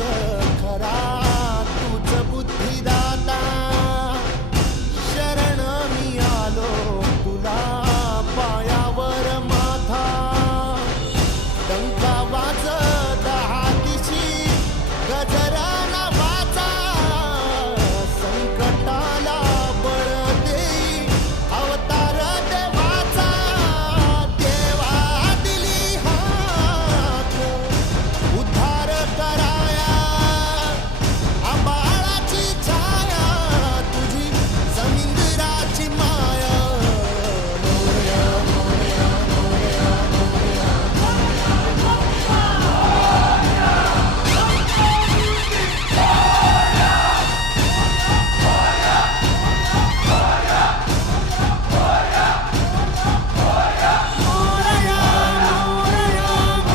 तूच खरा तूच बुद्धिदाता. शरण मी आलो तुला पायावर माझा डंका